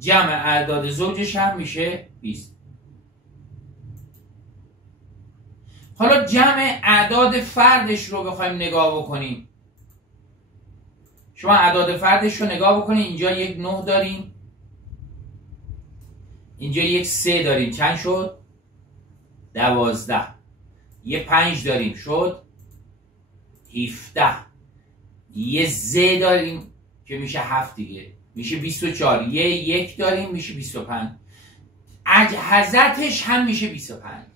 جمع اعداد زوجش هم میشه 20. حالا جمع اعداد فردش رو بخوایم نگاه بکنیم. شما اعداد فردش رو نگاه بکنید. اینجا یک 9 داریم، اینجا یک 3 داریم، چند شد؟ 12. یه 5 داریم، شد 17. یه ز داریم که میشه 7 دیگه، میشه 24. یه 1 داریم میشه 25. اجهزتش هم میشه 25.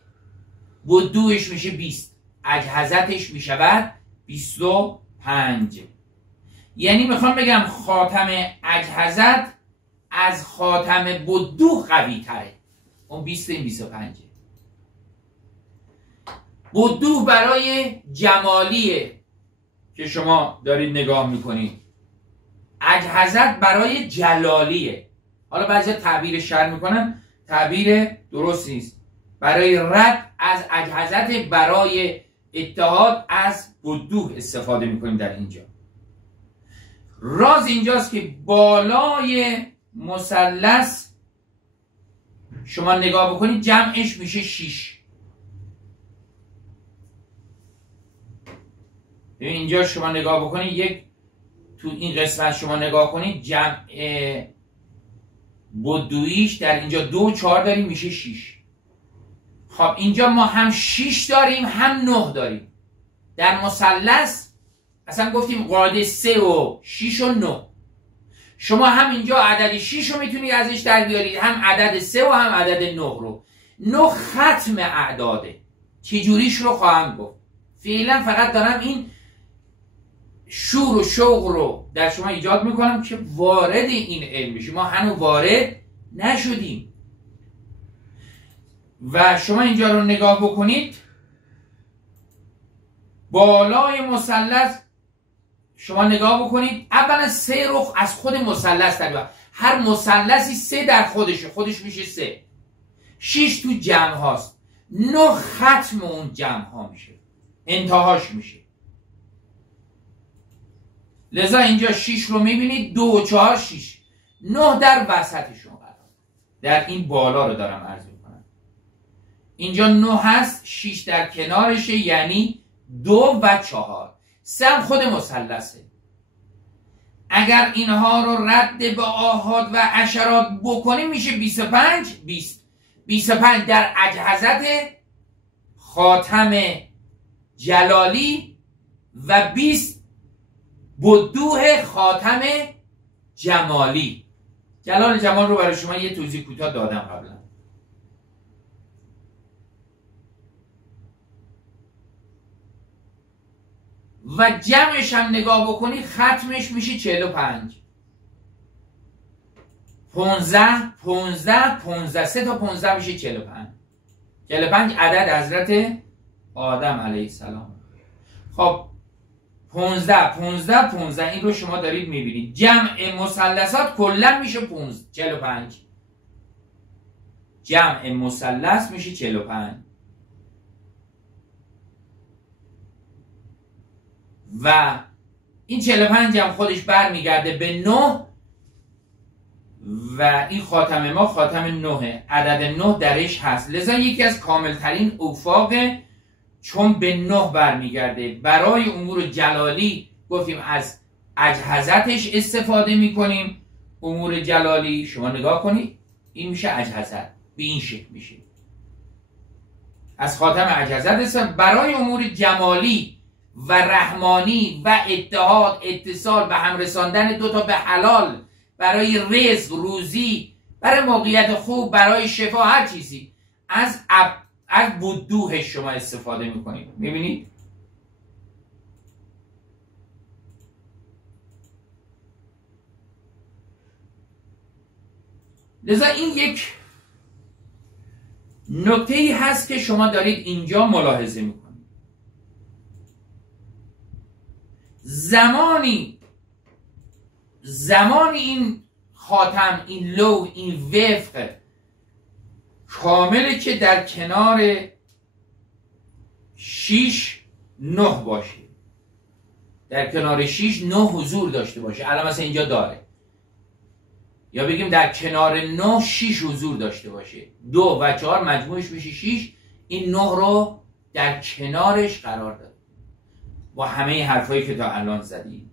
بدوش میشه 20. اجهزتش میشود 25. یعنی میخوام بگم خاتم اجهزت از خاتم بدو قوی تره. اون 20 این 25. بدو برای جمالیه که شما دارید نگاه میکنید. اجهزت برای جلالیه. حالا بعضی تعبیر شرح میکنن، تعبیر درست نیست. برای رد از اجهزت، برای اتحاد از بدو استفاده میکنیم در اینجا. راز اینجاست که بالای مثلث شما نگاه بکنید جمعش میشه 6. ببین اینجا شما نگاه بکنید، یک تو این قسمت شما نگاه کنید جمع بدویش در اینجا 2 و 4 داریم میشه 6. خب اینجا ما هم 6 داریم هم 9 داریم. در مثلث اصلا گفتیم قاعده 3 و 6 و 9. شما هم اینجا عدد 6 رو میتونید ازش در بیارید، هم عدد 3 و هم عدد 9 رو. 9 ختم اعداده. چجوریش رو خواهم گفت. فعلا فقط دارم این شور و شوق رو در شما ایجاد میکنم که وارد این علم بشید. ما هنوز وارد نشدیم. و شما اینجا رو نگاه بکنید، بالای مثلث شما نگاه بکنید. اولا 3 رخ از خود مثلث در بیاد. هر مثلثی 3 در خودشه، خودش میشه 3. 6 تو جمع هاست. 9 ختم اون جمع ها میشه، انتهاش میشه. لذا اینجا 6 رو میبینید، 2 و 4 6. 9 در وسطشون قرار، در این بالا رو دارم عرض میکنم. اینجا 9 هست، 6 در کنارشه، یعنی 2 و 4. 3 هم خود مثلثه. اگر اینها رو رد به آحاد و عشرات بکنیم میشه 25. 20. 25 در اجهزت خاتم جلالی و 20 بدوه خاتم جمالی. جلال جمال رو برای شما یه توضیح کوتاه دادم قبلا. و جمعش هم نگاه بکنید، ختمش میشه 45. 15 15 15 3 تا 15 میشه 45. 45 عدد حضرت آدم علیه السلام. خب 15 15 15 این رو شما دارید میبینید. جمع مثلثات کلا میشه 45. جمع مثلث میشه 45. و این 45 هم خودش برمیگرده به 9 و این خاتم ما خاتم 9. عدد 9 درش هست. لذا یکی از کاملترین اوفاقه، چون به 9 برمیگرده. برای امور جلالی گفتیم از اجهزتش استفاده میکنیم. امور جلالی شما نگاه کنید، این میشه اجهزت، به این شکل میشه. از خاتم اجهزت است. برای امور جمالی و رحمانی و اتحاد، اتصال، به هم رساندن دو تا به حلال، برای رزق، روزی، برای موقعیت خوب، برای شفا، هر چیزی از بدوهش شما استفاده میکنید. میبینید؟ لذا این یک نکته ای هست که شما دارید اینجا ملاحظه میکنید. زمانی این خاتم، این لوح، این وفق کامله که در کنار 6 9 باشه. در کنار 6 9 حضور داشته باشه. الان مثلا اینجا داره. یا بگیم در کنار 9 6 حضور داشته باشه. 2 و 4 مجموعش میشه 6. این 9 رو در کنارش قرار داد با همه حرفایی که تا الان زدیم.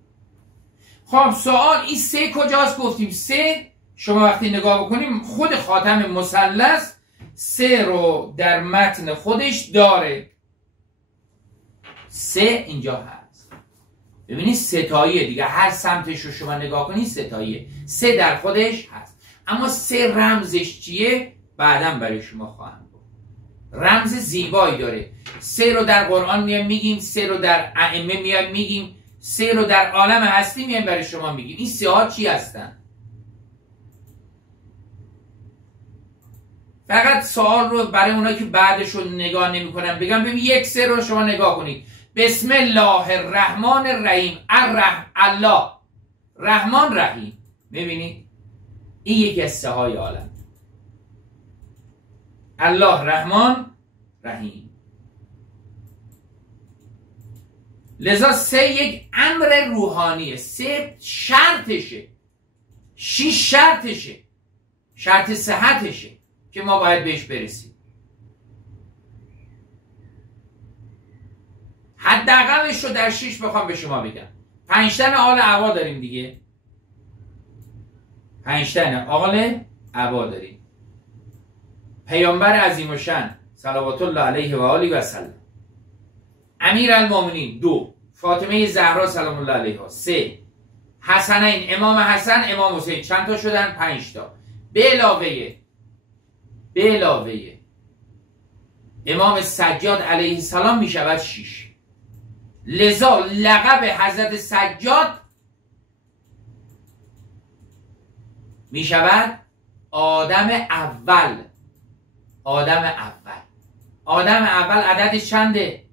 خب سوال این 3 کجاست؟ گفتیم 3 شما وقتی نگاه بکنیم خود خاتم مثلث 3 رو در متن خودش داره. 3 اینجا هست. ببینید ستاییه دیگه، هر سمتش رو شما نگاه کنید ستاییه. 3 در خودش هست. اما 3 رمزش چیه؟ بعداً برای شما خواهم گفت. رمز زیبایی داره. 3 رو در قرآن میایم میگیم، 3 رو در ائمه میایم میگیم، 3 رو در عالم هستی میایم برای شما میگیم. این 3 ها چی هستن؟ فقط سوال رو برای اونایی که بعدش رو نگاه نمی‌کنن بگم. ببین 1 3 رو شما نگاه کنید. بسم الله الرحمن الرحیم. الله رحمان رحیم. ببینید این یکی از 3 های عالم. الله رحمان رحیم. لذا 3 یک امر روحانیه. 3 شرطشه. 6 شرطشه. شرط صحتشه که ما باید بهش برسیم. حداقلش رو در 6 بخوام به شما بگم. 5 تن آل عبا داریم دیگه. 5 تن آل عبا داریم. پیامبر عظیم الشأن صلوات الله علیه و آله و سلم. امیرالمومنین 2. فاطمه زهرا سلام الله علیها 3. حسنین امام حسن امام حسین چند تا شدن؟ 5 تا. به علاوه امام سجاد علیه السلام می شود 6. لذا لقب حضرت سجاد می شود آدم اول. آدم اول عددش چنده؟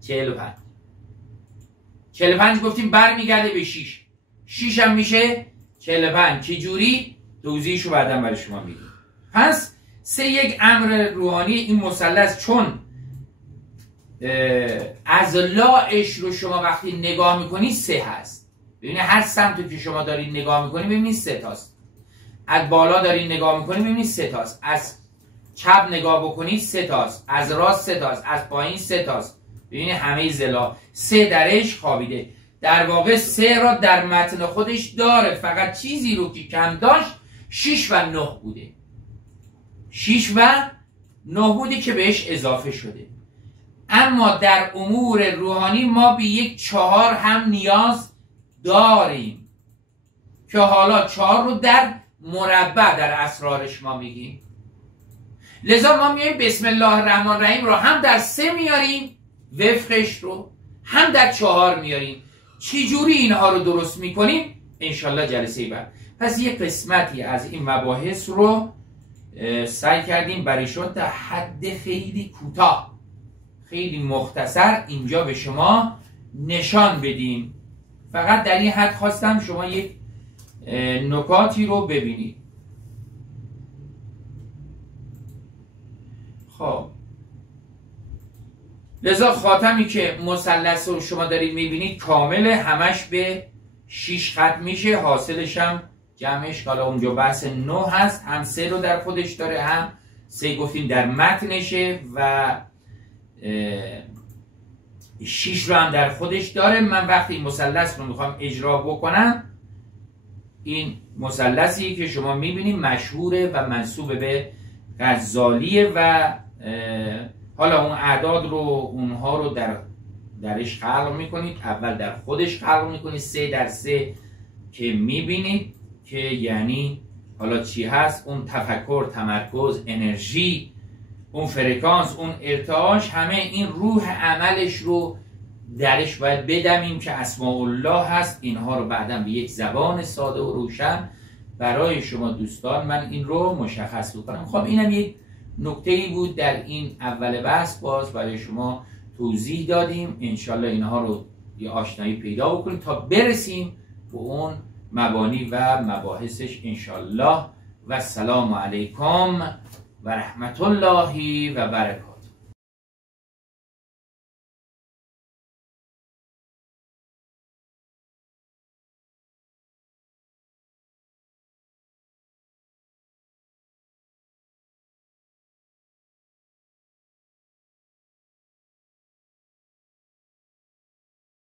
45. 45 گفتیم برمیگرده به 6. 6 هم میشه 45. چه جوری؟ توضیحشو بعداً برای شما میگم. پس 3 یک امر روحانی. این مثلث چون اضلاعش رو شما وقتی نگاه میکنید 3 هست. ببینید هر سمتی که شما دارید نگاه میکنید ببینید 3 تاست. از بالا دارید نگاه میکنید ببینید 3 تاست. از چپ نگاه بکنید 3 تاست. از راست 3 تاست. از پایین 3 تاست. ببینید همه ضلع 3 درش خوابیده. در واقع 3 را در متن خودش داره. فقط چیزی رو که کم داشت 6 و 9 بوده. 6 و 9 بوده که بهش اضافه شده. اما در امور روحانی ما به یک 4 هم نیاز داریم که حالا 4 رو در مربع در اسرارش ما میگیم. لذا ما میایم بسم الله الرحمن الرحیم رو هم در 3 میاریم وفقش رو، هم در 4 میاریم. چی جوری اینها رو درست میکنیم؟ انشالله جلسه بعد. پس یک قسمتی از این مباحث رو سعی کردیم برای شما در حد خیلی کوتاه، خیلی مختصر اینجا به شما نشان بدیم. فقط در این حد خواستم شما یک نکاتی رو ببینید. خب لذا خاتمی که مثلث رو شما دارید میبینید کامله، همش به 6 خط میشه. حاصلش هم جمعش حالا اونجا بحث 9 هست. هم 3 رو در خودش داره، هم 3 گفتیم در متنشه و 6 رو هم در خودش داره. من وقتی این مثلث رو میخوام اجرا بکنم، این مثلثی که شما میبینید مشهوره و منسوب به غزالیه و حالا اون اعداد رو اونها رو درش خلق میکنید. اول در خودش خلق میکنید 3 در 3 که میبینید که یعنی حالا چی هست، اون تفکر، تمرکز، انرژی، اون فرکانس، اون ارتعاش، همه این روح عملش رو درش باید بدمیم که اسماء الله هست. اینها رو بعداً به یک زبان ساده و روشن برای شما دوستان من این رو مشخص بکنم. خب اینم یک نکته‌ای بود در این اول بحث، باز برای شما توضیح دادیم. انشالله اینها رو یه آشنایی پیدا بکنیم تا برسیم به اون مبانی و مباحثش انشالله. و السلام علیکم و رحمت الله و برکاته.